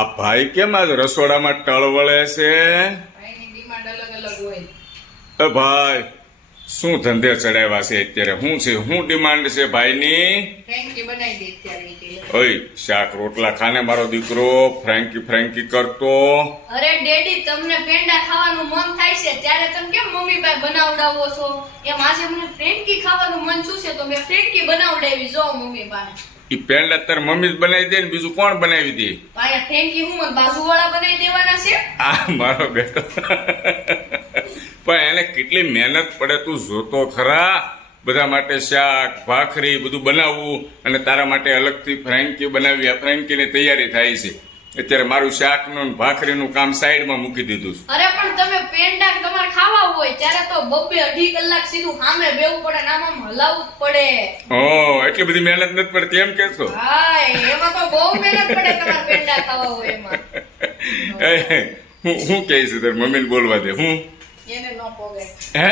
આ ભાઈ કેમ આજ રસોડામાં ટળવળે છે? ભાઈની ડિમાન્ડ અલગ અલગ હોય. એ ભાઈ શું ધંધે ચડાવ્યા છે અત્યારે? શું છે, શું ડિમાન્ડ છે ભાઈની? ફ્રેન્કી બનાવી દે અત્યારે ઈ કે. ઓય શાક રોટલા ખાને મારો દીકરો ફ્રેન્કી ફ્રેન્કી કરતો. અરે ડેડી, તમને પેંડા ખાવાનું મન થાય છે ત્યારે તમે કેમ મમ્મી પાસે બનાવડાવો છો? એમ આજે મને ફ્રેન્કી ખાવાનું મન શું છે તો મેં ફ્રેન્કી બનાવડાવી જો મમ્મી પાસે. ઈ પેન્ડ અત્યારે મમ્મી જ બનાવી દે ને બીજું કોણ બનાવી દે? અહીંયા ફ્રેન્કી હું મને બાજુવાળા બનાવી દેવાના છે? આ મારો બેટો પણ એને કેટલી મહેનત પડે તું જોતો ખરા. બધા માટે શાક ભાખરી બધું બનાવવું અને તારા માટે અલગથી ફ્રેન્કી બનાવી. આ ફ્રેન્કીની તૈયારી થાય છે અત્યારે. મારું શાકનું ને ભાખરીનું કામ સાઈડમાં મૂકી દીધું છે. અરે પણ તમે પેંડા તમારે ખાવા હોય ત્યારે તો 2-2.5 કલાક સીધું સામે બેવું પડે ને આમ હલાવવું જ પડે. ઓ એટલી બધી મહેનત નથી પડતી એમ કેશો? હા, એમાં તો બહુ મહેનત પડે તમારે પેંડા ખાવા હોય એમાં. હું કહે છે તાર મમ્મીને બોલવા દે. હું એને ન પોગે. હે